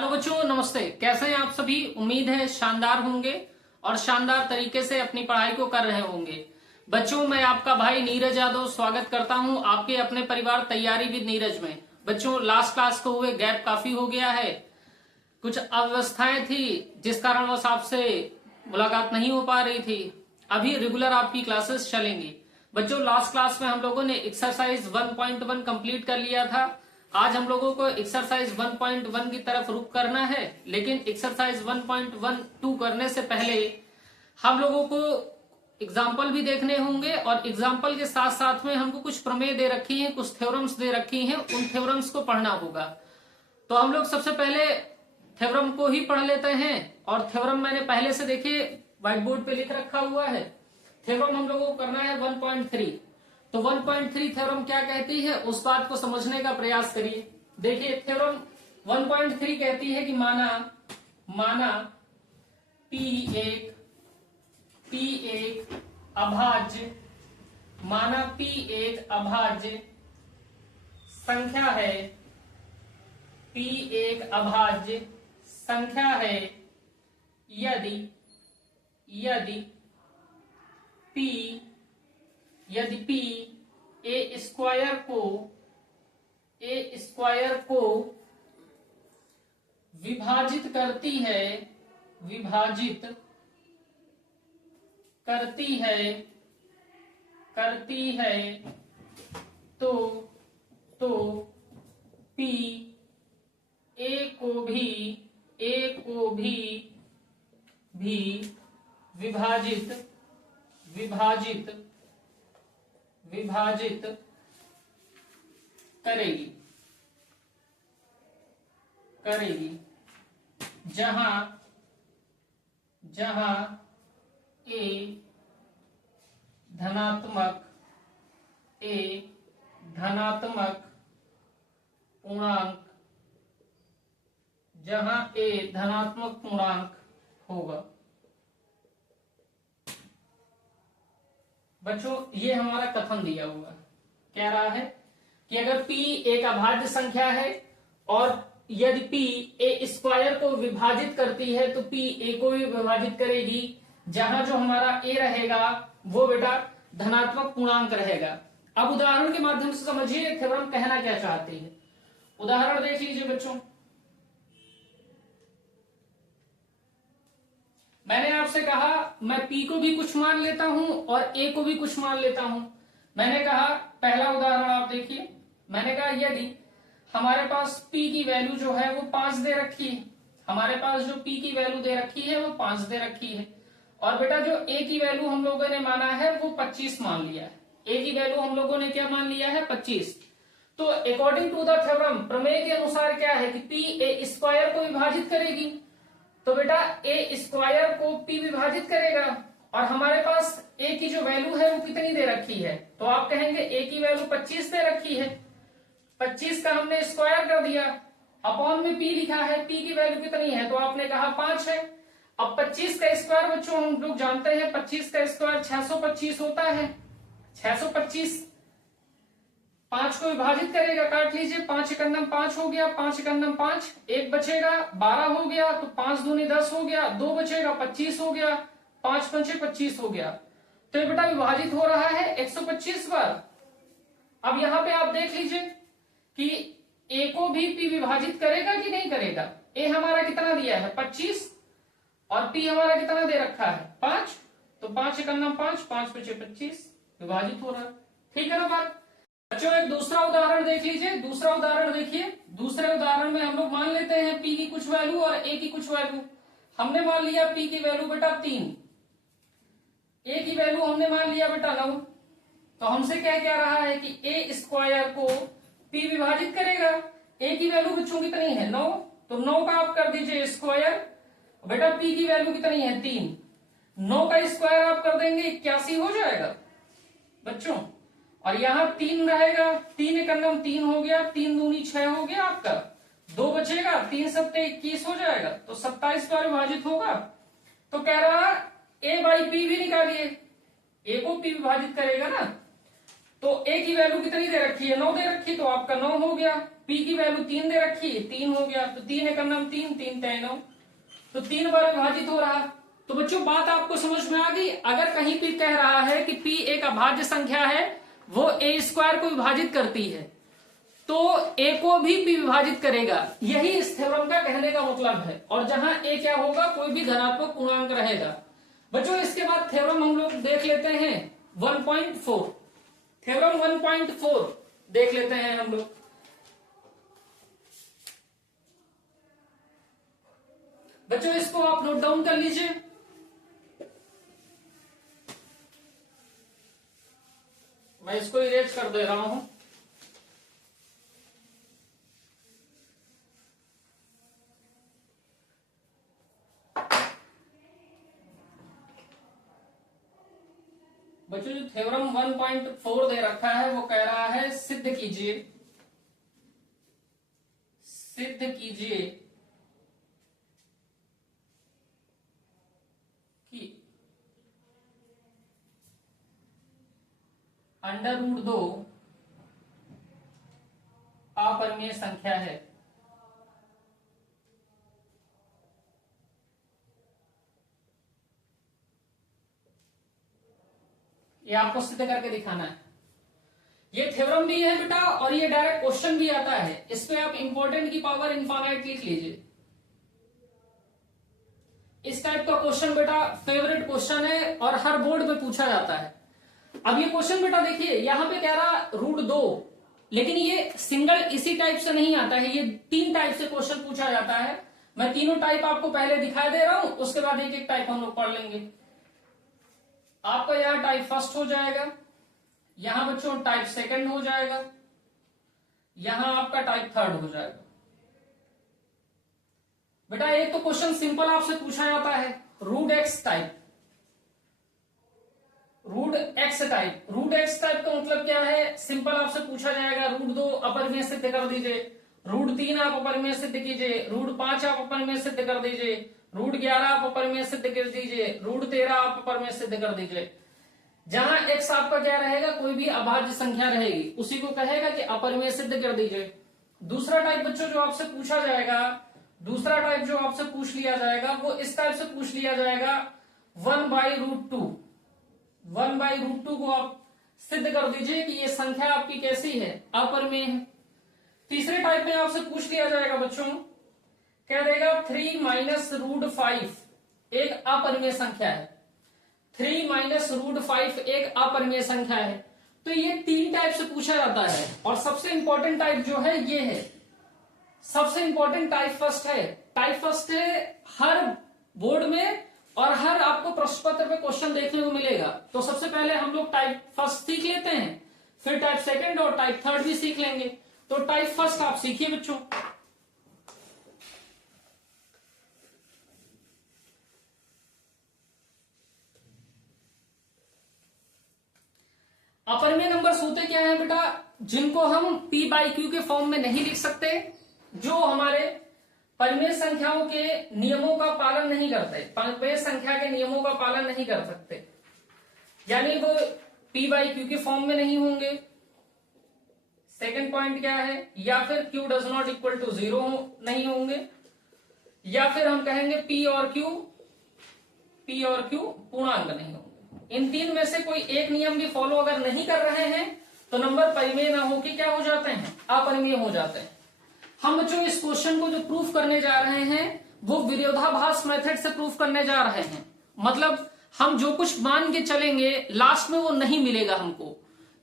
Hello बच्चों, नमस्ते। कैसे हैं आप सभी? उम्मीद है शानदार होंगे और शानदार तरीके से अपनी पढ़ाई को कर रहे होंगे। बच्चों, मैं आपका भाई नीरज यादव स्वागत करता हूं आपके अपने परिवार तैयारी विद नीरज में। बच्चों, लास्ट क्लास को हुए गैप काफी हो गया है। कुछ अव्यवस्थाएं थी जिस कारणवश आपसे मुलाकात नहीं हो पा रही थी। अभी रेगुलर आपकी क्लासेस चलेंगी। बच्चों, लास्ट क्लास में हम लोगों ने एक्सरसाइज 1.1 कंप्लीट कर लिया था। आज हम लोगों को एक्सरसाइज 1.1 की तरफ रुख करना है, लेकिन एक्सरसाइज 1.12 करने से पहले हम लोगों को एग्जाम्पल भी देखने होंगे और एग्जाम्पल के साथ साथ में हमको कुछ प्रमेय दे रखी हैं, कुछ थ्योरम्स दे रखी हैं, उन थ्योरम्स को पढ़ना होगा। तो हम लोग सबसे पहले थ्योरम को ही पढ़ लेते हैं। और थ्योरम मैंने पहले से देखिए व्हाइट बोर्ड पे लिख रखा हुआ है। थ्योरम हम लोगों को करना है 1.3। तो 1.3 थ्योरम क्या कहती है उस बात को समझने का प्रयास करिए। देखिए, थ्योरम 1.3 कहती है कि माना P एक अभाज्य, माना P एक अभाज्य संख्या है, P एक अभाज्य संख्या है यदि P ए स्क्वायर को विभाजित करती है तो P ए को भी विभाजित करेगी जहां ए धनात्मक पूर्णांक होगा। बच्चों, ये हमारा कथन दिया हुआ कह रहा है कि अगर P एक अभाज्य संख्या है और यदि P ए स्क्वायर को विभाजित करती है तो P ए को भी विभाजित करेगी, जहां जो हमारा ए रहेगा वो बेटा धनात्मक पूर्णांक रहेगा। अब उदाहरण के माध्यम से समझिए थ्योरम कहना क्या चाहती है। उदाहरण देख लीजिए बच्चों। मैंने आपसे कहा मैं P को भी कुछ मान लेता हूं और A को भी कुछ मान लेता हूं। मैंने कहा, पहला उदाहरण आप देखिए, मैंने कहा यदि हमारे पास P की वैल्यू जो है वो 5 दे रखी है, हमारे पास जो P की वैल्यू दे रखी है वो 5 दे रखी है, और बेटा जो A की वैल्यू हम लोगों ने माना है वो 25 मान लिया है। A की वैल्यू हम लोगों ने क्या मान लिया है? 25। तो अकॉर्डिंग टू द थ्योरम, प्रमेय के अनुसार क्या है कि P ए स्क्वायर को विभाजित करेगी, तो बेटा ए स्क्वायर को P विभाजित करेगा, और हमारे पास A की जो वैल्यू है वो कितनी दे रखी है? तो आप कहेंगे A की वैल्यू 25 दे रखी है, 25 का हमने स्क्वायर कर दिया, अपॉन में P लिखा है, P की वैल्यू कितनी है? तो आपने कहा 5 है। अब 25 का स्क्वायर बच्चों हम लोग जानते हैं 25 का स्क्वायर 625 होता है। 625 5 को विभाजित करेगा, काट लीजिए, 5 एकम 5 हो गया, 5 एकम 5, 1 बचेगा, 12 हो गया, तो 5 दूनी 10 हो गया, 2 बचेगा, 25 हो गया, 5 पंचे 25 हो गया। तो ये बेटा विभाजित हो रहा है 125 बार। अब यहां पे आप देख लीजिए कि ए को भी P विभाजित करेगा कि नहीं करेगा। ए हमारा कितना दिया है? 25, और P हमारा कितना दे रखा है? 5। तो 5 एकम 5, 5 पचे 25, विभाजित हो रहा है। ठीक है ना बात? बच्चों, एक दूसरा उदाहरण देख लीजिए। दूसरा उदाहरण देखिए। दूसरे उदाहरण में हम लोग मान लेते हैं P की कुछ वैल्यू और A की कुछ वैल्यू। हमने मान लिया P की वैल्यू बेटा 3, A की वैल्यू हमने मान लिया बेटा 9। तो हमसे क्या कह रहा है कि ए स्क्वायर को P विभाजित करेगा। A की वैल्यू बच्चों कितनी है? 9। तो 9 का आप कर दीजिए स्क्वायर, बेटा P की वैल्यू कितनी है? 3। 9 का स्क्वायर आप कर देंगे 81 हो जाएगा बच्चों, और यहाँ 3 रहेगा, 3 एकम 3 हो गया, 3 दूनी 6 हो गया आपका, 2 बचेगा, 3 सत्ते 21 हो जाएगा, तो 27 बार विभाजित होगा। तो कह रहा A बाई P भी निकालिए, A को P विभाजित करेगा ना, तो a की वैल्यू कितनी दे रखी है, 9 दे रखी, तो आपका 9 हो गया। p की वैल्यू 3 दे रखी है, 3 हो गया, तो 3 एकम नाम 3, 3 3 9, तो 3 बार विभाजित हो रहा। तो बच्चों बात आपको समझ में आ गई। अगर कहीं भी कह रहा है कि p एक अभाज्य संख्या है, वो a स्क्वायर को विभाजित करती है, तो a को भी p विभाजित करेगा, यही इस थ्योरम का कहने का मतलब है। और जहां a क्या होगा, कोई भी धनात्मक पूर्णांक रहेगा। बच्चों इसके बाद थ्योरम हम लोग देख लेते हैं 1.4, थ्योरम 1.4 देख लेते हैं हम लोग। बच्चों इसको आप नोट डाउन कर लीजिए। मैं इसको इरेज कर दे रहा हूं। बच्चों जो थ्योरम 1.4 दे रखा है वो कह रहा है सिद्ध कीजिए, सिद्ध कीजिए कि √2 अपरिमेय संख्या है। ये आपको सिद्ध करके दिखाना है। ये थ्योरम भी है बेटा, और ये डायरेक्ट क्वेश्चन भी आता है। इस पे आप इंपॉर्टेंट की पावर इनफाइनाइट लिख लीजिए। इस टाइप का क्वेश्चन बेटा फेवरेट क्वेश्चन है और हर बोर्ड में पूछा जाता है। अब ये क्वेश्चन बेटा देखिए, यहां पे कह रहा √2, लेकिन ये सिंगल इसी टाइप से नहीं आता है, ये 3 टाइप से क्वेश्चन पूछा जाता है। मैं तीनों टाइप आपको पहले दिखाई दे रहा हूं, उसके बाद एक एक टाइप हम लोग पढ़ लेंगे। आपका यहां टाइप फर्स्ट हो जाएगा, यहां बच्चों टाइप सेकंड हो जाएगा, यहां आपका टाइप थर्ड हो जाएगा। बेटा एक तो क्वेश्चन सिंपल आपसे पूछा जाता है √x type, √x type. √x type का मतलब क्या है, सिंपल आपसे पूछा जाएगा √2 अपरिमेय सिद्ध कर दीजिए, √3 आप अपरिमेय सिद्ध कीजिए, √5 आप अपरिमेय सिद्ध कर दीजिए, √11 आप अपरिमेय सिद्ध कर दीजिए, √13 आप अपरिमेय सिद्ध कर दीजिए। जहां x आपका क्या रहेगा, कोई भी अभाज्य संख्या रहेगी, उसी को कहेगा कि अपरिमेय सिद्ध कर दीजिए। दूसरा टाइप बच्चों जो आपसे पूछा जाएगा, दूसरा टाइप जो आपसे पूछ लिया जाएगा वो इस टाइप से पूछ लिया जाएगा 1/√2, 1/√2 को आप सिद्ध कर दीजिए कि ये संख्या आपकी कैसी है, अपरिमेय है। तीसरे टाइप में आपसे पूछ लिया जाएगा बच्चों, क्या देगा 3 - √5 एक अपरिमेय संख्या है, 3 - √5 एक अपरिमेय संख्या है। तो ये 3 टाइप से पूछा जाता है। और सबसे इंपॉर्टेंट टाइप जो है ये है, सबसे इंपॉर्टेंट टाइप फर्स्ट है। टाइप फर्स्ट है हर बोर्ड में और हर आपको प्रश्न पत्र पे क्वेश्चन देखने को मिलेगा। तो सबसे पहले हम लोग टाइप फर्स्ट सीख लेते हैं, फिर टाइप सेकंड और टाइप थर्ड भी सीख लेंगे। तो टाइप फर्स्ट आप सीखिए बच्चों। अपरिमेय नंबर्स होते क्या है बेटा, जिनको हम p/q के फॉर्म में नहीं लिख सकते, जो हमारे परिमेय संख्याओं के नियमों का पालन नहीं करते, परिमेय संख्या के नियमों का पालन नहीं कर सकते, यानी वो p/q के फॉर्म में नहीं होंगे। सेकंड पॉइंट क्या है, या फिर q does not equal to 0 नहीं होंगे, या फिर हम कहेंगे p और q पूर्णांक नहीं होंगे। इन 3 में से कोई एक नियम भी फॉलो अगर नहीं कर रहे हैं तो नंबर परिमेय ना हो के क्या हो जाते हैं, अपरिमेय हो जाते हैं। हम बच्चों इस क्वेश्चन को जो प्रूफ करने जा रहे हैं वो विरोधाभास मेथड से प्रूफ करने जा रहे हैं। मतलब हम जो कुछ मान के चलेंगे लास्ट में वो नहीं मिलेगा हमको,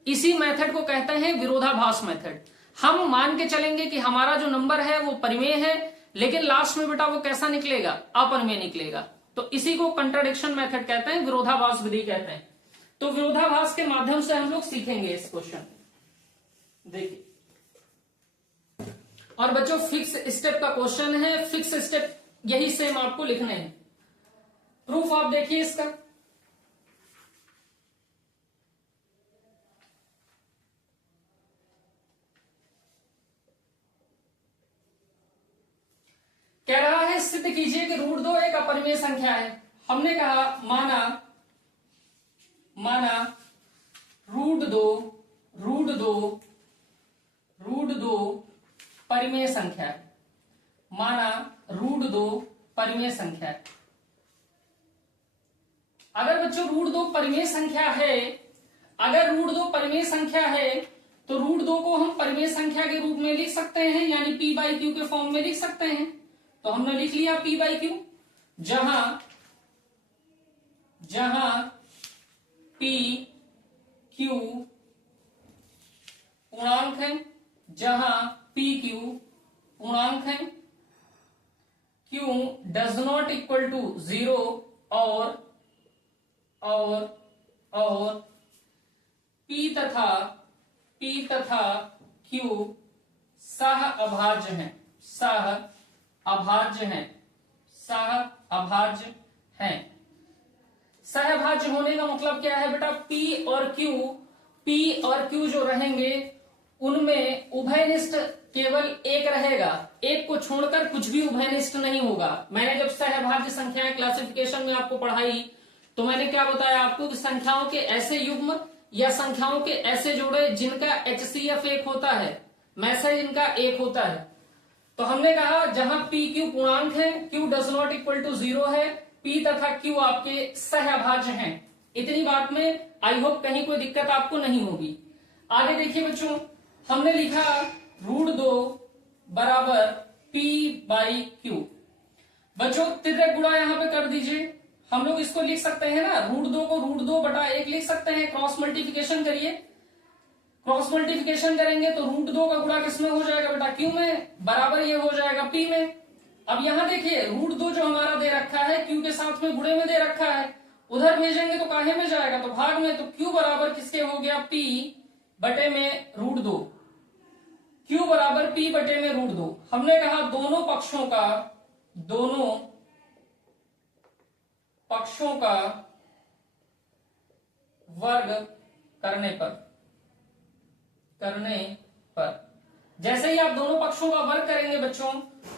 इसी मेथड को कहते हैं विरोधाभास मेथड। हम मान के चलेंगे कि हमारा जो नंबर है वो परिमेय है, लेकिन लास्ट में बेटा वो कैसा निकलेगा, अपरिमेय निकलेगा। तो इसी को कंट्राडिक्शन मेथड कहते हैं, विरोधाभास विधि कहते हैं। तो विरोधाभास के माध्यम से हम लोग सीखेंगे इस क्वेश्चन। देखिए, और बच्चों फिक्स स्टेप का क्वेश्चन है, फिक्स स्टेप यही सेम आपको लिखने हैं। प्रूफ आप देखिए इसका, कह रहा है सिद्ध कीजिए कि √2 एक अपरिमेय संख्या है। हमने कहा माना √2 रूट दो परिमेय संख्या है, माना रूट 2 परिमेय संख्या है। अगर बच्चों रूट 2 परिमेय संख्या है, अगर रूट 2 परिमेय संख्या है तो रूट 2 को हम परिमेय संख्या के रूप में लिख सकते हैं, यानी p बाई क्यू के फॉर्म में लिख सकते हैं। तो हमने लिख लिया p बाई क्यू, जहां p q पूर्णांक है, जहां p q पूर्णांक है, q does not equal to 0 और p तथा q सह अभाज्य हैं, सह अभाज्य होने का मतलब क्या है बेटा, p और q जो रहेंगे उनमें उभयनिष्ठ केवल एक रहेगा, एक को छोड़कर कुछ भी उभयनिष्ठ नहीं होगा। मैंने जब सहभाज्य संख्याएं क्लासिफिकेशन में आपको पढ़ाई तो मैंने क्या बताया आपको कि संख्याओं के ऐसे युग्म या संख्याओं के ऐसे जोड़े जिनका HCF 1 होता है, मैसेज इनका 1 होता है। तो हमने कहा जहां p q पूर्णांक है, q does not equal to 0 है, p तथा q आपके सहअभाज्य हैं। इतनी बात में आई होप कहीं कोई दिक्कत आपको नहीं होगी। आगे देखिए बच्चों, हमने लिखा रूट 2 बराबर p बाई क्यू। बच्चों तिर्यक गुणा यहां पे कर दीजिए, हम लोग इसको लिख सकते हैं ना, रूट 2 को रूट 2 बटा 1 लिख सकते हैं। क्रॉस मल्टीप्लिकेशन करिए, क्रॉस मल्टीप्लिकेशन करेंगे तो रूट 2 का गुणा किसमें हो जाएगा बेटा, क्यू में, बराबर ये हो जाएगा p में। अब यहां देखिए रूट 2 जो हमारा दे रखा है क्यू के साथ में गुणे में दे रखा है, उधर भेजेंगे तो काहे में जाएगा, तो भाग में। तो क्यू बराबर किसके हो गया, p बटे में रूट 2, क्यू बराबर p बटे में रूट 2। हमने कहा दोनों पक्षों का वर्ग करने पर जैसे ही आप दोनों पक्षों का वर्ग करेंगे बच्चों,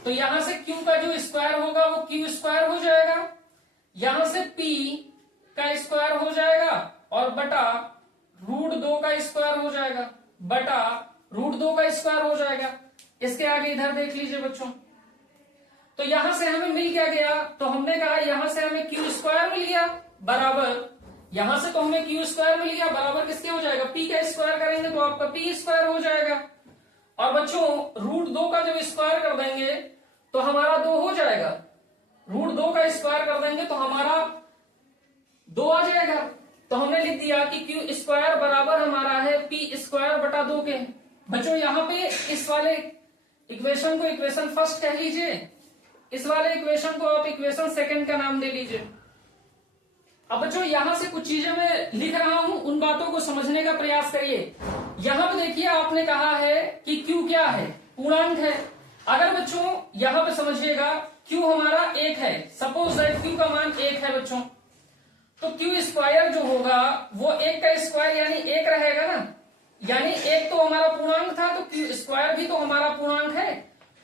तो यहां से q का जो स्क्वायर होगा वो q स्क्वायर हो जाएगा, यहां से p का स्क्वायर हो जाएगा और बटा रूट 2 का स्क्वायर हो जाएगा, बटा रूट 2 का स्क्वायर हो जाएगा। इसके आगे इधर देख लीजिए बच्चों, तो यहां से हमें मिल क्या गया, तो हमने कहा यहां से हमें क्यू स्क्वायर मिल गया बराबर, यहां से तो हमें क्यू स्क्वायर मिल गया बराबर किसके हो जाएगा, p का स्क्वायर करेंगे तो आपका p स्क्वायर हो जाएगा। और बच्चों रूट 2 का जब स्क्वायर कर देंगे तो हमारा 2 हो जाएगा, रूट 2 का स्क्वायर कर देंगे तो हमारा 2 आ जाएगा। तो हमने लिख दिया कि क्यू स्क्वायर बराबर हमारा है p स्क्वायर बटा 2 के। बच्चों यहाँ पे इस वाले इक्वेशन को इक्वेशन फर्स्ट कह लीजिए, इस वाले इक्वेशन को आप इक्वेशन सेकंड का नाम दे लीजिए। अब बच्चों यहां से कुछ चीजें मैं लिख रहा हूं, उन बातों को समझने का प्रयास करिए। यहां पे देखिए आपने कहा है कि Q क्या है, पूर्णांक है। अगर बच्चों यहां पे समझिएगा Q हमारा 1 है, सपोज दैट Q का मान 1 है बच्चों, तो Q स्क्वायर जो होगा वो 1 का स्क्वायर यानी 1 रहेगा ना, यानी 1 तो हमारा पूर्णांक था तो Q स्क्वायर भी तो हमारा पूर्णांक है।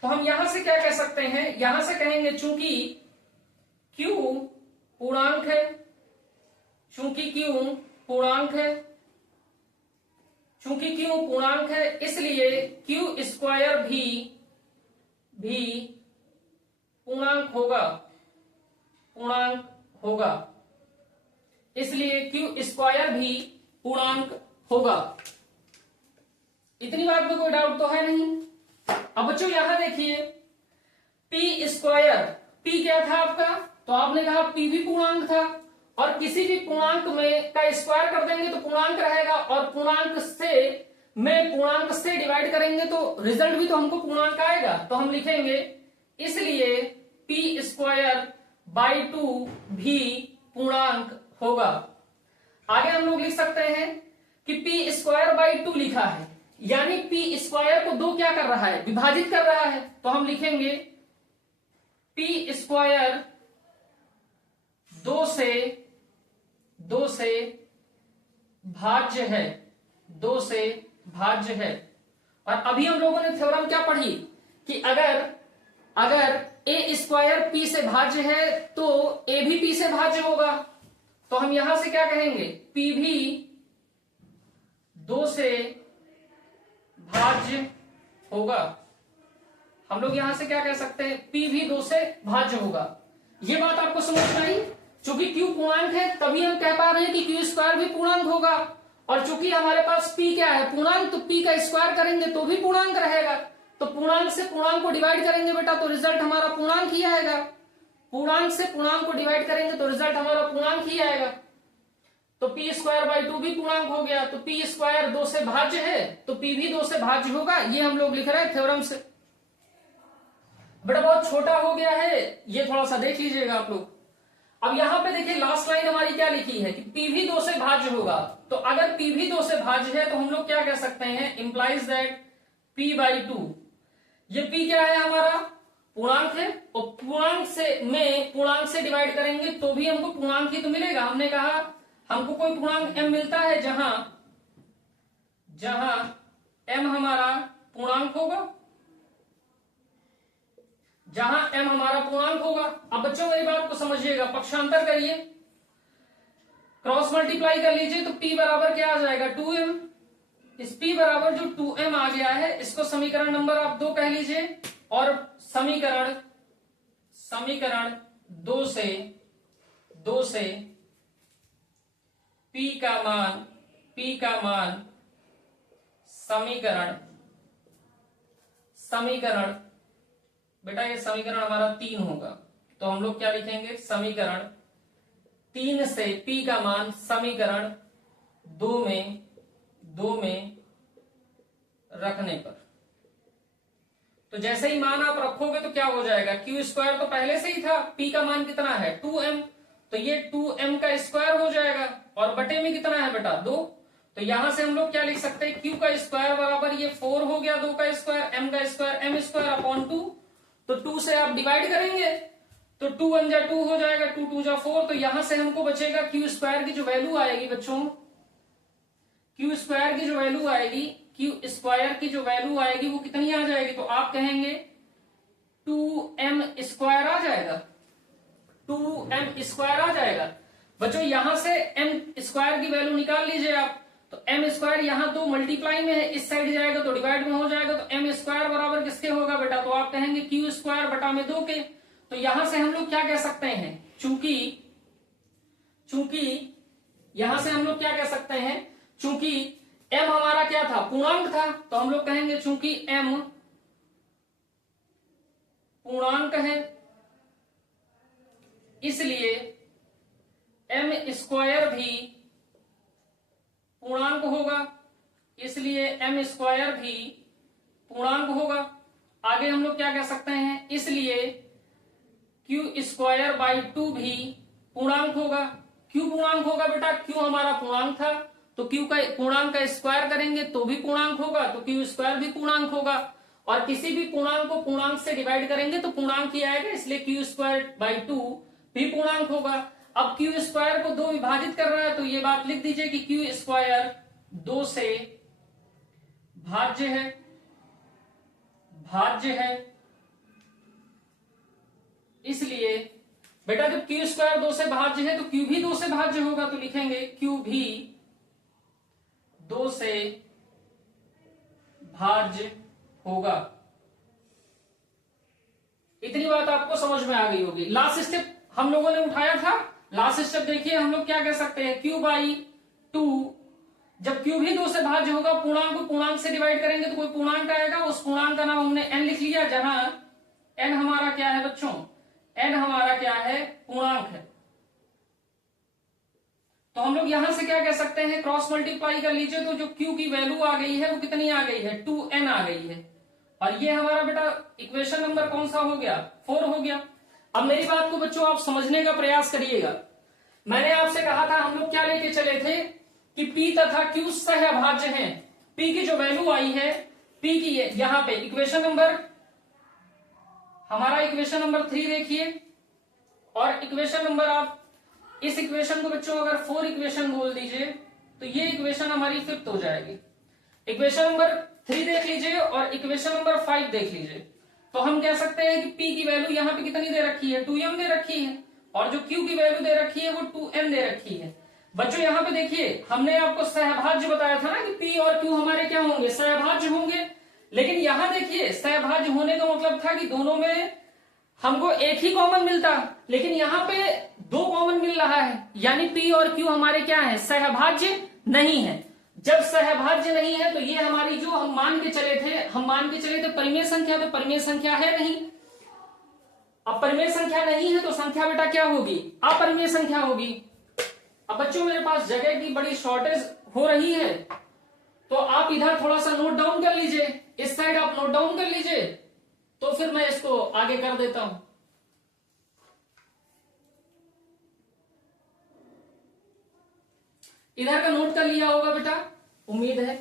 तो हम यहां से क्या कह सकते हैं, यहां से कहेंगे चूंकि Q पूर्णांक है, चूंकि Q पूर्णांक है इसलिए Q स्क्वायर भी पूर्णांक होगा, इसलिए Q स्क्वायर भी पूर्णांक होगा। इतनी बात में कोई डाउट तो है नहीं। अब बच्चों यहां देखिए p स्क्वायर, p क्या था आपका, तो आपने कहा p भी पूर्णांक था, और किसी भी पूर्णांक में का स्क्वायर कर देंगे तो पूर्णांक रहेगा, और पूर्णांक से डिवाइड करेंगे तो रिजल्ट भी तो हमको पूर्णांक आएगा। तो हम लिखेंगे इसलिए p स्क्वायर बाई 2 भी पूर्णांक होगा। आगे हम लोग लिख सकते हैं कि p स्क्वायर बाई 2 लिखा है, यानी p स्क्वायर को 2 क्या कर रहा है, विभाजित कर रहा है। तो हम लिखेंगे p स्क्वायर 2 से भाज्य है, 2 से भाज्य है। और अभी हम लोगों ने थ्योरम क्या पढ़ी कि अगर a स्क्वायर p से भाज्य है तो a भी p से भाज्य होगा। तो हम यहां से क्या कहेंगे, p भी 2 से भाज्य होगा। हम लोग यहां से क्या कह सकते हैं, P भी 2 से भाज्य होगा। ये बात आपको समझ में आई? चूंकि Q पूर्णांक है तभी हम कह पा रहे हैं कि Q स्क्वायर भी पूर्णांक होगा, और चूंकि हमारे पास P क्या है, पूर्णांक, तो P का स्क्वायर करेंगे तो भी पूर्णांक रहेगा। तो पूर्णांक से पूर्णांक को डिवाइड करेंगे बेटा तो रिजल्ट हमारा पूर्णांक ही आएगा। पूर्णांक से पूर्णांक को डिवाइड करेंगे तो रिजल्ट हमारा पूर्णांक ही आएगा। तो P स्क्वायर बाई 2 भी पूर्णांक हो गया। तो P स्क्वायर 2 से भाज्य है तो P भी 2 से भाज्य होगा। ये हम लोग लिख रहे हैं थ्योरम से। बेटा बहुत छोटा हो गया है, ये थोड़ा सा देख लीजिएगा आप लोग। अब यहां पे देखिए लास्ट लाइन हमारी क्या लिखी है कि P भी 2 से भाज्य होगा। तो अगर P भी 2 से भाज्य है तो हम लोग क्या कह सकते हैं, इंप्लाइज दैट P बाई 2। ये P क्या है, हमारा पूर्णांक है, और पूर्णांक से डिवाइड करेंगे तो भी हमको पूर्णांक ही तो मिलेगा। हमने कहा हमको कोई पूर्णांक m मिलता है जहां m हमारा पूर्णांक होगा, जहां m हमारा पूर्णांक होगा। अब बच्चों मेरी बात को समझिएगा, पक्षांतर करिए, क्रॉस मल्टीप्लाई कर लीजिए तो P बराबर क्या आ जाएगा, 2m। इस P बराबर जो 2m आ गया है इसको समीकरण नंबर आप 2 कह लीजिए, और समीकरण 2 से P का मान समीकरण बेटा ये समीकरण हमारा 3 होगा। तो हम लोग क्या लिखेंगे, समीकरण 3 से P का मान समीकरण 2 में रखने पर, तो जैसे ही मान आप रखोगे तो क्या हो जाएगा, Q स्क्वायर तो पहले से ही था, P का मान कितना है 2m, तो ये 2m का स्क्वायर हो जाएगा, और बटे में कितना है बेटा 2। तो यहां से हम लोग क्या लिख सकते हैं, Q का स्क्वायर बराबर ये 4 हो गया, 2 का स्क्वायर, m का स्क्वायर m स्क्वायर अपॉन 2। तो 2 से आप डिवाइड करेंगे तो 2 1 जा 2 हो जाएगा, 2 2 जा 4। तो यहां से हमको बचेगा Q स्क्वायर की जो वैल्यू आएगी बच्चों, Q स्क्वायर की जो वैल्यू आएगी, Q स्क्वायर की जो वैल्यू आएगी वो कितनी आ जाएगी, तो आप कहेंगे 2m स्क्वायर आ जाएगा, 2m स्क्वायर आ जाएगा। बच्चों यहां से m स्क्वायर की वैल्यू निकाल लीजिए आप, तो m स्क्वायर यहाँ 2 मल्टीप्लाई में है, इस साइड जाएगा तो डिवाइड में हो जाएगा, तो m स्क्वायर बराबर किसके होगा बेटा, तो आप कहेंगे Q स्क्वायर बटा में 2 के। तो यहां से हम लोग क्या कह सकते हैं, चूंकि यहां से हम लोग क्या कह सकते हैं, चूंकि m हमारा क्या था, पूर्णांक था, तो हम लोग कहेंगे चूंकि m पूर्णांक है इसलिए m स्क्वायर भी पूर्णांक होगा, इसलिए m स्क्वायर भी पूर्णांक होगा। आगे हम लोग क्या कह सकते हैं, इसलिए Q स्क्वायर बाई 2 भी पूर्णांक होगा। क्यों पूर्णांक होगा बेटा, Q हमारा पूर्णांक था, तो Q का पूर्णांक का स्क्वायर करेंगे तो भी पूर्णांक होगा, तो Q स्क्वायर भी पूर्णांक होगा, और किसी भी पूर्णांक को पूर्णांक से डिवाइड करेंगे तो पूर्णांक ही आएगा, इसलिए Q स्क्वायर बाई 2 भी पूर्णांक होगा। अब Q स्क्वायर को 2 विभाजित कर रहा है, तो ये बात लिख दीजिए कि Q स्क्वायर 2 से भाज्य है, इसलिए बेटा जब Q स्क्वायर 2 से भाज्य है तो Q भी 2 से भाज्य होगा, तो लिखेंगे Q भी 2 से भाज्य होगा। इतनी बात आपको समझ में आ गई होगी। लास्ट स्टेप हम लोगों ने उठाया था, लास्ट स्टेप देखिए, हम लोग क्या कह सकते हैं, Q बाई 2, जब Q भी 2 से भाज्य होगा, पूर्णांक को पूर्णांक से डिवाइड करेंगे तो कोई पूर्णांक आएगा, उस पूर्णांक का नाम हमने n लिख लिया, जहां n हमारा क्या है बच्चों, n हमारा क्या है, पूर्णांक है। तो हम लोग यहां से क्या कह सकते हैं, क्रॉस मल्टीप्लाई कर लीजिए, तो जो Q की वैल्यू आ गई है वो कितनी आ गई है, 2n आ गई है, और ये हमारा बेटा इक्वेशन नंबर कौन सा हो गया, 4 हो गया। अब मेरी बात को बच्चों आप समझने का प्रयास करिएगा। मैंने आपसे कहा था, हम लोग क्या लेके चले थे कि P तथा Q सहअभाज्य हैं। P की जो वैल्यू आई है, P की यहां पे इक्वेशन नंबर, हमारा इक्वेशन नंबर 3 देखिए, और इक्वेशन नंबर, आप इस इक्वेशन को बच्चों अगर 4 इक्वेशन बोल दीजिए तो ये इक्वेशन हमारी 5th हो जाएगी। इक्वेशन नंबर 3 देख लीजिए और इक्वेशन नंबर 5 देख लीजिए, तो हम कह सकते हैं कि P की वैल्यू यहाँ पे कितनी दे रखी है, 2m दे रखी है, और जो Q की वैल्यू दे रखी है वो 2n दे रखी है। बच्चों यहाँ पे देखिए, हमने आपको सहभाज्य बताया था ना कि P और Q हमारे क्या होंगे, सहभाज्य होंगे। लेकिन यहाँ देखिए, सहभाज्य होने का मतलब था कि दोनों में हमको एक ही कॉमन मिलता, लेकिन यहाँ पे दो कॉमन मिल रहा है, यानी P और Q हमारे क्या है, सहभाज्य नहीं है। जब सहभाज्य नहीं है तो ये हमारी जो हम मान के चले थे परिमेय संख्या, तो परिमेय संख्या है नहीं। अब परिमेय संख्या नहीं है तो संख्या बेटा क्या होगी, अपरिमेय संख्या होगी। अब बच्चों मेरे पास जगह की बड़ी शॉर्टेज हो रही है, तो आप इधर थोड़ा सा नोट डाउन कर लीजिए, इस साइड आप नोट डाउन कर लीजिए, तो फिर मैं इसको आगे कर देता हूं। इधर का नोट कर लिया होगा बेटा, उम्मीद है।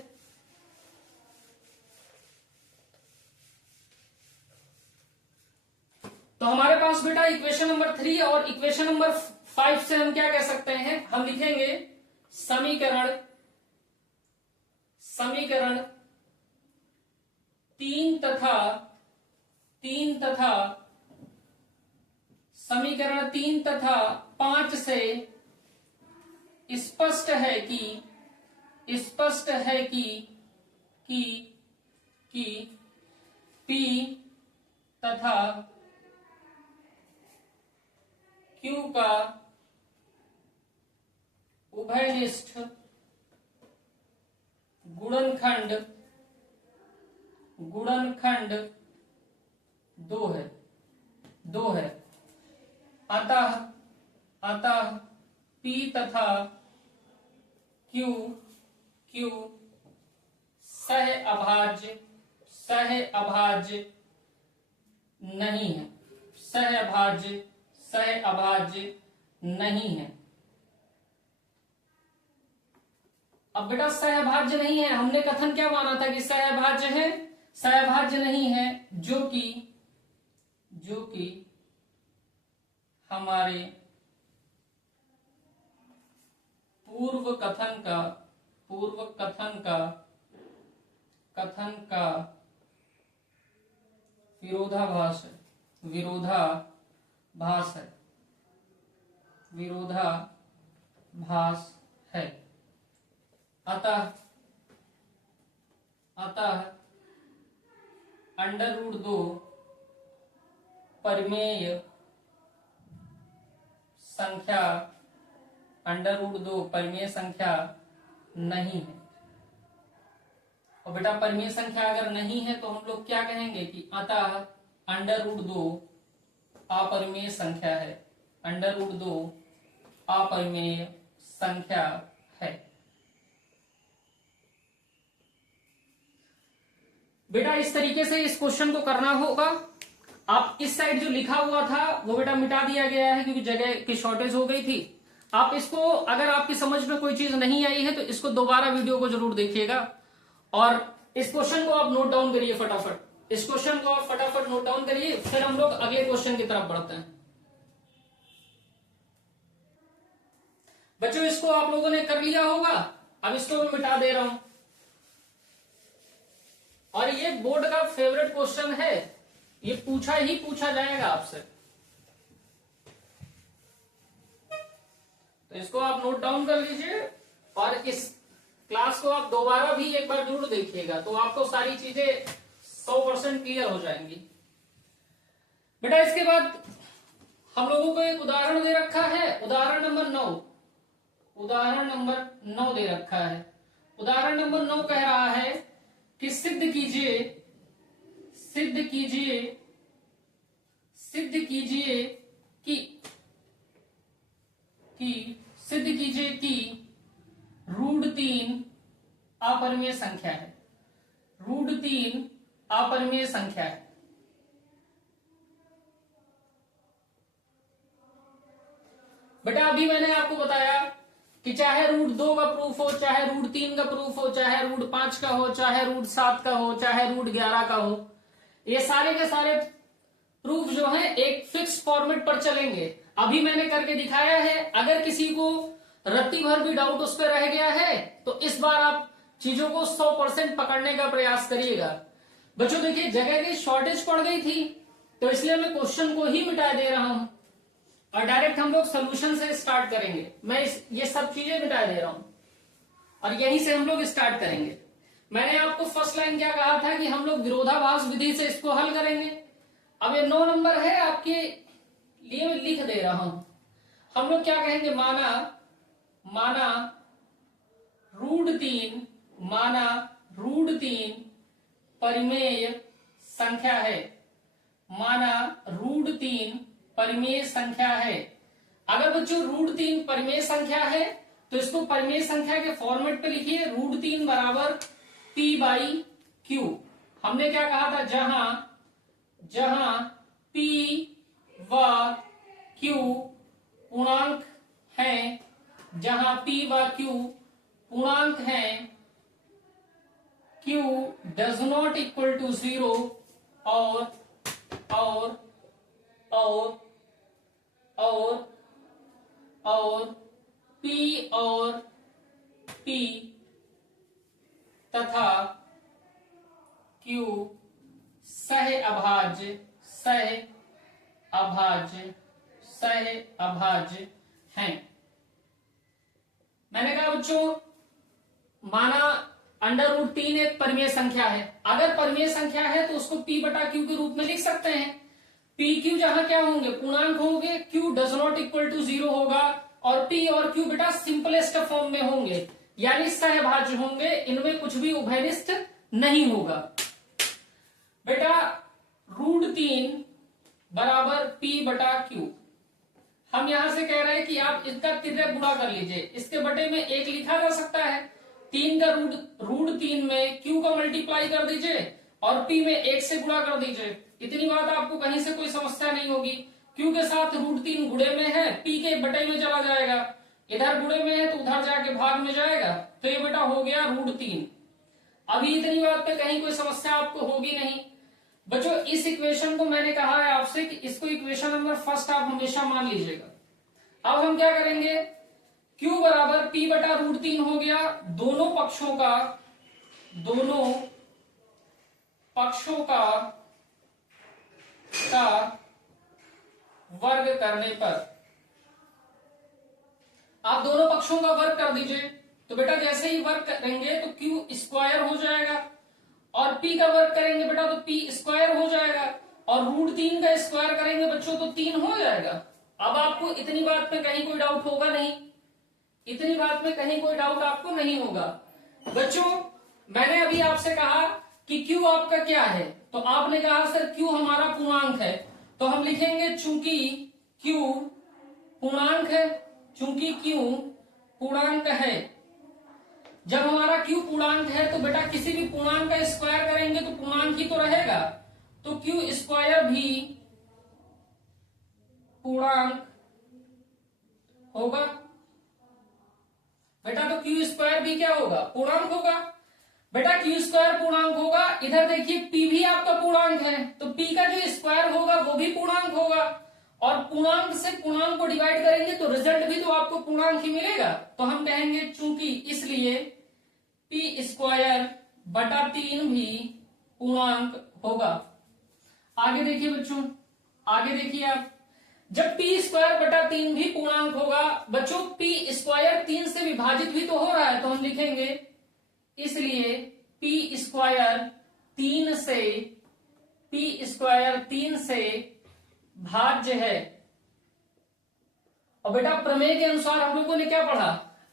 तो हमारे पास बेटा इक्वेशन नंबर 3 और इक्वेशन नंबर 5 से हम क्या कह सकते हैं, हम लिखेंगे समीकरण तीन तथा समीकरण 3 तथा 5 से स्पष्ट है कि P तथा Q का उभयनिष्ठ गुणनखंड दो है। अतः P तथा Q सह अभाज्य नहीं है। अब बेटा सहभाज्य नहीं है, हमने कथन क्या माना था कि सहभाज्य है, सहभाज्य नहीं है, जो कि हमारे पूर्व कथन का विरोधाभास है। अतः √2 परिमेय संख्या नहीं है। और बेटा परिमेय संख्या अगर नहीं है तो हम लोग क्या कहेंगे कि अतः √2 अपरिमेय संख्या है, √2 अपरिमेय संख्या है। बेटा इस तरीके से इस क्वेश्चन को करना होगा। आप इस साइड जो लिखा हुआ था वो बेटा मिटा दिया गया है क्योंकि जगह की शॉर्टेज हो गई थी। आप इसको, अगर आपकी समझ में कोई चीज नहीं आई है तो इसको दोबारा वीडियो को जरूर देखिएगा और इस क्वेश्चन को आप नोट डाउन करिए फटाफट। इस क्वेश्चन को आप फटाफट नोट डाउन करिए, फिर हम लोग अगले क्वेश्चन की तरफ बढ़ते हैं। बच्चों इसको आप लोगों ने कर लिया होगा, अब इसको मैं मिटा दे रहा हूं। और ये बोर्ड का फेवरेट क्वेश्चन है, ये पूछा जाएगा आपसे, तो इसको आप नोट डाउन कर लीजिए और इस क्लास को आप दोबारा भी एक बार जरूर देखिएगा, तो आपको सारी चीजें 100% क्लियर हो जाएंगी। बेटा इसके बाद हम लोगों को एक उदाहरण दे रखा है, उदाहरण नंबर 9 दे रखा है। उदाहरण नंबर 9 कह रहा है कि सिद्ध कीजिए कि √3 अपरिमेय संख्या है। √3 अपरिमेय संख्या है। बेटा अभी मैंने आपको बताया कि चाहे √2 का प्रूफ हो, चाहे √3 का प्रूफ हो, चाहे √5 का हो, चाहे √7 का हो, चाहे √11 का हो, ये सारे के सारे प्रूफ जो है एक फिक्स फॉर्मेट पर चलेंगे। अभी मैंने करके दिखाया है। अगर किसी को रत्ती भर भी डाउट उस पर रह गया है तो इस बार आप चीजों को 100% पकड़ने का प्रयास करिएगा। बच्चों देखिए जगह की शॉर्टेज पड़ गई थी तो इसलिए मैं क्वेश्चन को ही मिटा दे रहा हूं, और डायरेक्ट हम लोग सोल्यूशन से स्टार्ट करेंगे। मैं ये सब चीजें मिटा दे रहा हूं और यहीं से हम लोग स्टार्ट करेंगे। मैंने आपको फर्स्ट लाइन क्या कहा था कि हम लोग विरोधाभास विधि से इसको हल करेंगे। अब ये 9 नंबर है, आपके लिए मैं लिख दे रहा हूं। हम लोग क्या कहेंगे, माना रूट तीन परिमेय संख्या है। माना रूट 3 परिमेय संख्या है। अगर बच्चों रूट 3 परिमेय संख्या है तो इसको परिमेय संख्या के फॉर्मेट पे लिखिए, रूट 3 बराबर P/Q। हमने क्या कहा था, जहां P व Q पूर्णांक हैं, जहां P व Q पूर्णांक हैं, Q does not equal to 0 और P और P तथा Q सह अभाज्य हैं। मैंने कहा बच्चों, माना √3 एक परिमेय संख्या है। अगर परिमेय संख्या है तो उसको P/Q के रूप में लिख सकते हैं। PQ जहां क्या होंगे, पूर्णांक होंगे, Q does not equal to 0 होगा और P और Q बेटा सिंपलेस्ट फॉर्म में होंगे, यानी सहभाज्य होंगे, इनमें कुछ भी उभयनिष्ठ नहीं होगा। बेटा √3 बराबर P/Q। हम यहां से कह रहे हैं कि आप इसका तिर्यक गुणा कर लीजिए, इसके बटे में 1 लिखा जा सकता है। 3 का √3 में Q का मल्टीप्लाई कर दीजिए और P में 1 से गुणा कर दीजिए। इतनी बात आपको कहीं से कोई समस्या नहीं होगी। Q के साथ √3 गुणे में है, P के बटे में चला जाएगा, इधर गुणे में है तो उधर जाके भाग में जाएगा, तो ये बेटा हो गया √3। अभी इतनी बात पे कहीं कोई समस्या आपको होगी नहीं। बच्चों इस इक्वेशन को मैंने कहा है आपसे कि इसको इक्वेशन नंबर फर्स्ट आप हमेशा मान लीजिएगा। अब हम क्या करेंगे, Q बराबर P/√3 हो गया। दोनों पक्षों का वर्ग करने पर, आप दोनों पक्षों का वर्ग कर दीजिए, तो बेटा जैसे ही वर्ग करेंगे तो Q स्क्वायर हो जाएगा और P का वर्ग करेंगे बेटा तो P स्क्वायर हो जाएगा और √3 का स्क्वायर करेंगे बच्चों तो 3 हो जाएगा। अब आपको इतनी बात में कहीं कोई डाउट होगा नहीं, इतनी बात में कहीं कोई डाउट आपको नहीं होगा। बच्चों मैंने अभी आपसे कहा कि Q आपका क्या है, तो आपने कहा सर Q हमारा पूर्णांक है, तो हम लिखेंगे चूंकि Q पूर्णांक है, चूंकि Q पूर्णांक है। जब हमारा Q पूर्णांक है तो बेटा किसी भी पूर्णांक का स्क्वायर करेंगे तो पूर्णांक ही तो रहेगा, तो Q स्क्वायर भी पूर्णांक होगा। बेटा तो Q स्क्वायर भी क्या होगा, पूर्णांक होगा। बेटा Q स्क्वायर पूर्णांक होगा, इधर देखिए P भी आपका पूर्णांक है, तो P का जो स्क्वायर होगा वो भी पूर्णांक होगा और पूर्णांक से पूर्णांक को डिवाइड करेंगे तो रिजल्ट भी तो आपको पूर्णांक ही मिलेगा। तो हम कहेंगे चूंकि इसलिए P²/3 भी पूर्णांक होगा। आगे देखिए बच्चों, आगे देखिए आप, जब P²/3 भी पूर्णांक होगा बच्चों, P² 3 से विभाजित भी तो हो रहा है, तो हम लिखेंगे इसलिए P² 3 से भाज्य है। और बेटा प्रमेय के अनुसार हम लोगों ने क्या पढ़ा,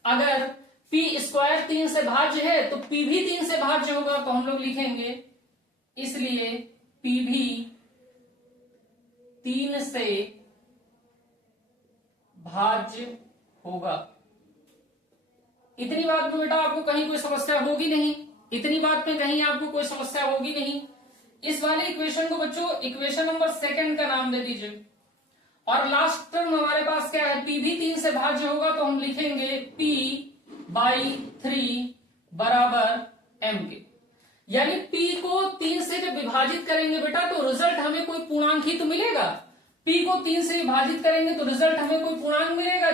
अगर P² 3 से भाज्य है तो P भी 3 से भाज्य होगा, तो हम लोग लिखेंगे इसलिए P भी 3 से भाज्य होगा। इतनी बात में बेटा आपको कहीं कोई समस्या होगी नहीं, इतनी बात में कहीं आपको कोई समस्या होगी नहीं। इस वाले इक्वेशन को बच्चों इक्वेशन नंबर 2 का नाम दे दीजिए। और लास्ट टर्म हमारे पास क्या है, P भी 3 से भाज्य होगा, तो हम लिखेंगे P/3 बराबर M के। यानी P को 3 से जब विभाजित करेंगे बेटा तो रिजल्ट हमें कोई पूर्णांक ही तो मिलेगा। P को 3 से विभाजित करेंगे तो रिजल्ट हमें कोई पूर्णांक मिलेगा,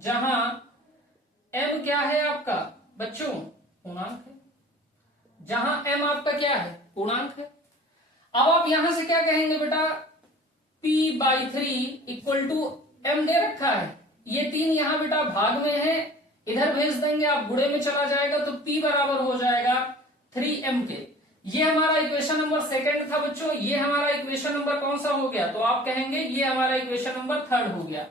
जहां M क्या है आपका बच्चों, पूर्णांक है। जहां M आपका क्या है, पूर्णांक है। अब आप यहां से क्या कहेंगे बेटा, P/3 इक्वल टू m दे रखा है। ये 3 यहां बेटा भाग में है, इधर भेज देंगे, आप गुणे में चला जाएगा तो P बराबर हो जाएगा 3m के। ये हमारा इक्वेशन नंबर सेकंड था बच्चों। ये हमारा इक्वेशन नंबर कौन सा हो गया, तो आप कहेंगे ये हमारा इक्वेशन नंबर थर्ड हो गया।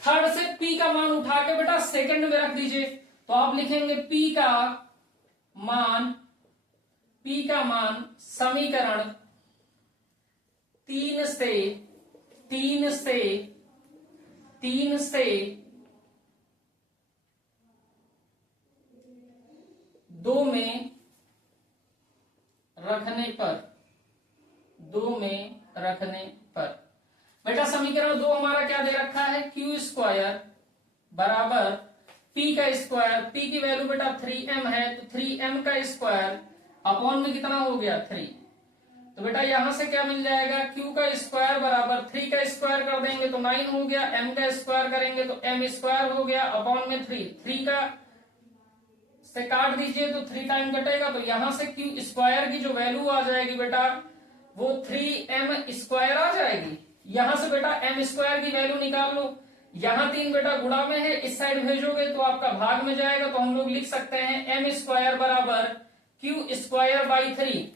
थर्ड से P का मान उठा के बेटा सेकंड में रख दीजिए, तो आप लिखेंगे P का मान समीकरण 3 से 2 में रखने पर बेटा समीकरण 2 हमारा क्या दे रखा है, क्यू स्क्वायर बराबर पी का स्क्वायर। पी की वैल्यू बेटा 3m है, तो 3m का स्क्वायर अपॉन में कितना हो गया 3। तो बेटा यहां से क्या मिल जाएगा, q का स्क्वायर बराबर 3 का स्क्वायर कर देंगे तो 9 हो गया, m का स्क्वायर करेंगे तो m स्क्वायर हो गया, अपॉन में 3 का से काट दीजिए तो 3 टाइम कटेगा, तो यहां से q स्क्वायर की जो वैल्यू आ जाएगी बेटा वो 3m स्क्वायर आ जाएगी। यहां से बेटा m स्क्वायर की वैल्यू निकाल लो, यहां 3 बेटा गुणा में है, इस साइड भेजोगे तो आपका भाग में जाएगा, तो हम लोग लिख सकते हैं m स्क्वायर बराबर q स्क्वायर बाई 3।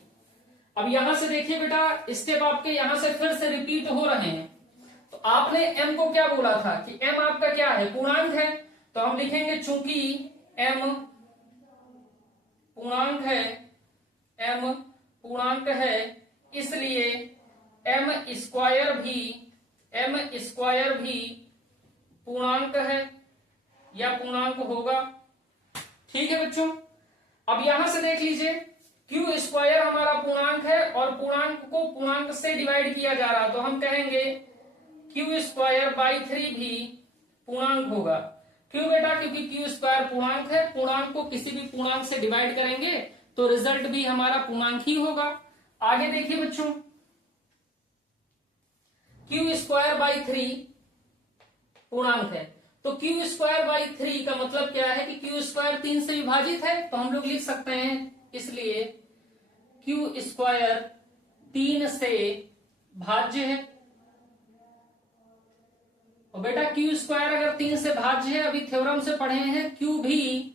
अब यहां से देखिए बेटा स्टेप आपके यहां से फिर से रिपीट हो रहे हैं। तो आपने m को क्या बोला था कि m आपका क्या है, पूर्णांक है, तो हम लिखेंगे चूंकि m पूर्णांक है इसलिए m स्क्वायर भी पूर्णांक है या पूर्णांक होगा। ठीक है बच्चों, अब यहां से देख लीजिए क्यू स्क्वायर हमारा पूर्णांक है और पूर्णांक को पूर्णांक से डिवाइड किया जा रहा है, तो हम कहेंगे क्यू स्क्वायर बाई 3 भी पूर्णांक होगा। क्यों बेटा, क्योंकि क्यू स्क्वायर पूर्णांक है, पूर्णांक को किसी भी पूर्णांक से डिवाइड करेंगे तो रिजल्ट भी हमारा पूर्णांक ही होगा। आगे देखिए बच्चों, क्यू स्क्वायर बाई 3 पूर्णांक है, तो क्यू स्क्वायर बाई 3 का मतलब क्या है कि क्यू स्क्वायर 3 से विभाजित है, तो हम लोग लिख सकते हैं इसलिए क्यू स्क्वायर 3 से भाज्य है। और बेटा क्यू स्क्वायर अगर 3 से भाज्य है, अभी थ्योरम से पढ़े हैं, क्यू भी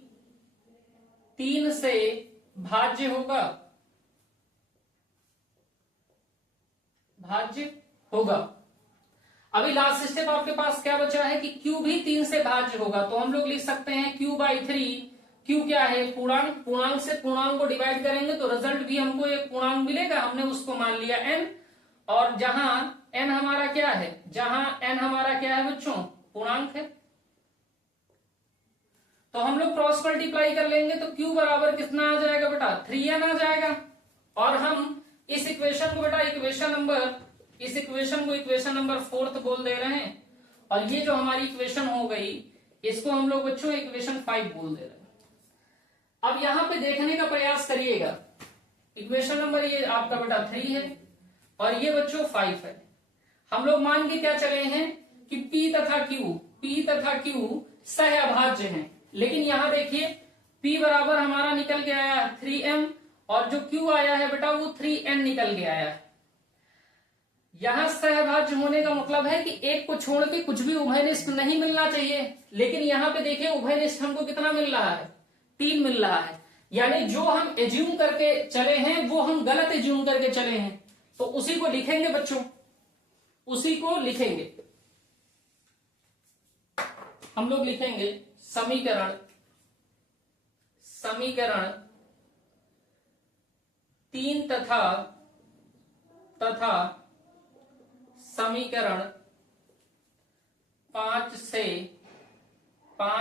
3 से भाज्य होगा। अभी लास्ट स्टेप आपके पास क्या बचा है कि क्यू भी 3 से भाज्य होगा, तो हम लोग लिख सकते हैं क्यू बाई 3। क्यू क्या है, पूर्णांक, पूर्णांक से पूर्णांक को डिवाइड करेंगे तो रिजल्ट भी हमको एक पूर्णांक मिलेगा, हमने उसको मान लिया n। और जहां n हमारा क्या है, बच्चों पूर्णांक है, तो हम लोग क्रॉस मल्टीप्लाई कर लेंगे तो q बराबर कितना आ जाएगा बेटा, 3n आ जाएगा। और हम इस इक्वेशन को बेटा इक्वेशन नंबर 4 बोल दे रहे हैं, और ये जो हमारी इक्वेशन हो गई इसको हम लोग बच्चों इक्वेशन 5 बोल दे रहे हैं। अब यहां पे देखने का प्रयास करिएगा, इक्वेशन नंबर ये आपका बेटा 3 है और ये बच्चों 5 है। हम लोग मान के क्या चले हैं कि P तथा Q सह अभाज्य हैं, लेकिन यहां देखिए P बराबर हमारा निकल के आया 3m और जो Q आया है बेटा वो 3n निकल के आया है। यहां सहभाज्य होने का मतलब है कि एक को छोड़ के कुछ भी उभयनिष्ठ नहीं मिलना चाहिए, लेकिन यहां पे देखिए उभयनिष्ठ हमको कितना मिल रहा है, 3 मिल रहा है। यानी जो हम एज्यूम करके चले हैं वो हम गलत एज्यूम करके चले हैं, तो उसी को लिखेंगे बच्चों, उसी को लिखेंगे। हम लोग लिखेंगे समीकरण 3 तथा समीकरण 5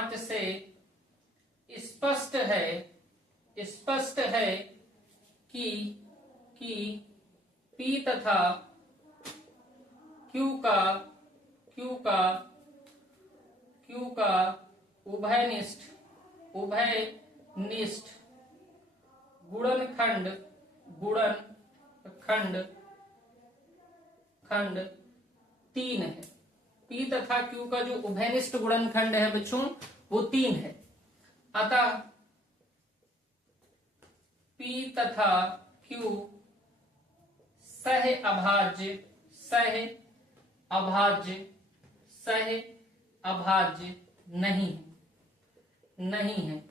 से स्पष्ट है कि P तथा Q का उभयनिष्ठ गुणनखंड 3 है। P तथा Q का जो उभयनिष्ठ गुणनखंड है बच्चों वो 3 है। अतः P तथा Q सह अभाज्य, सह अभाज्य नहीं है।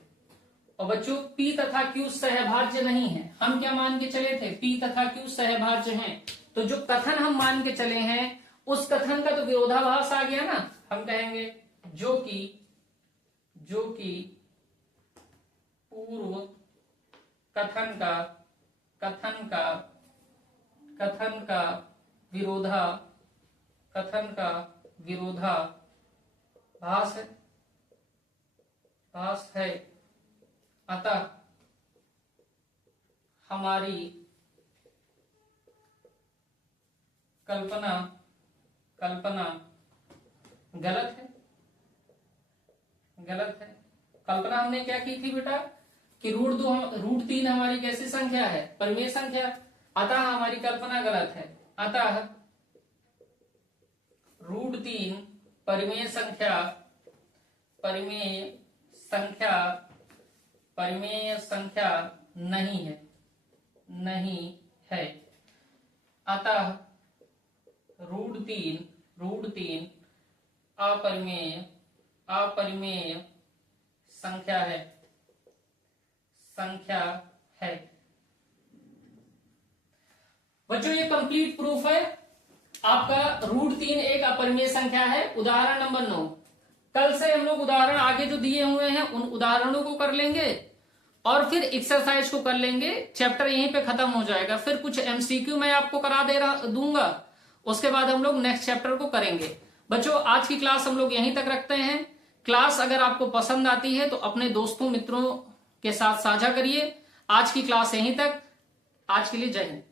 और बच्चों P तथा Q सहभाज्य नहीं है। हम क्या मान के चले थे? P तथा Q सहभाज्य हैं। तो जो कथन हम मान के चले हैं उस कथन का तो विरोधाभास आ गया ना। हम कहेंगे जो कि पूर्व कथन का विरोधाभास है, अतः हमारी कल्पना गलत है। कल्पना हमने क्या की थी बेटा कि √3 हमारी कैसी संख्या है? परिमेय संख्या। अतः हमारी कल्पना गलत है। अतः √3 परिमेय संख्या नहीं है। अतः √3 अपरिमेय संख्या है। बच्चों ये कंप्लीट प्रूफ है आपका। √3 एक अपरिमेय संख्या है। उदाहरण नंबर 9। कल से हम लोग उदाहरण आगे जो दिए हुए हैं उन उदाहरणों को कर लेंगे और फिर एक्सरसाइज को कर लेंगे। चैप्टर यहीं पे खत्म हो जाएगा। फिर कुछ MCQ मैं आपको करा दूंगा। उसके बाद हम लोग नेक्स्ट चैप्टर को करेंगे। बच्चों आज की क्लास हम लोग यहीं तक रखते हैं। क्लास अगर आपको पसंद आती है तो अपने दोस्तों मित्रों के साथ साझा करिए। आज की क्लास यहीं तक। आज के लिए जय हिंद।